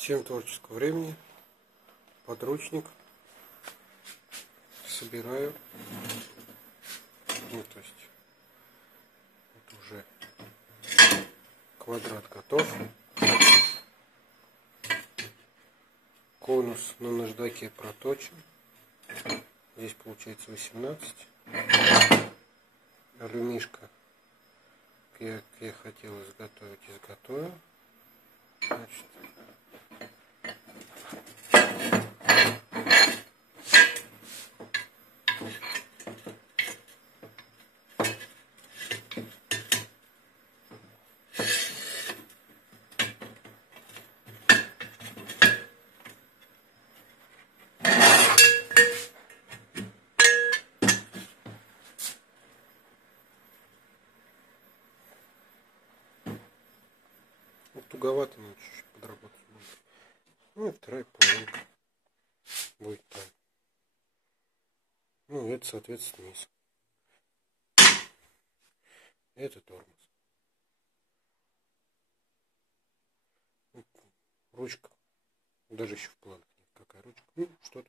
Всем творческого времени. Подручник. Собираю. Ну, то есть это уже квадрат готов. Конус на наждаке проточен. Здесь получается 18. Алюмишка, как я хотел изготовить, изготовил. Значит, вот туговато надо чуть-чуть подработать будет. Ну и вторая половинка будет там. Ну это соответственно низ. Это тормоз. Ручка. Даже еще в планах нет. Какая ручка? Ну что-то.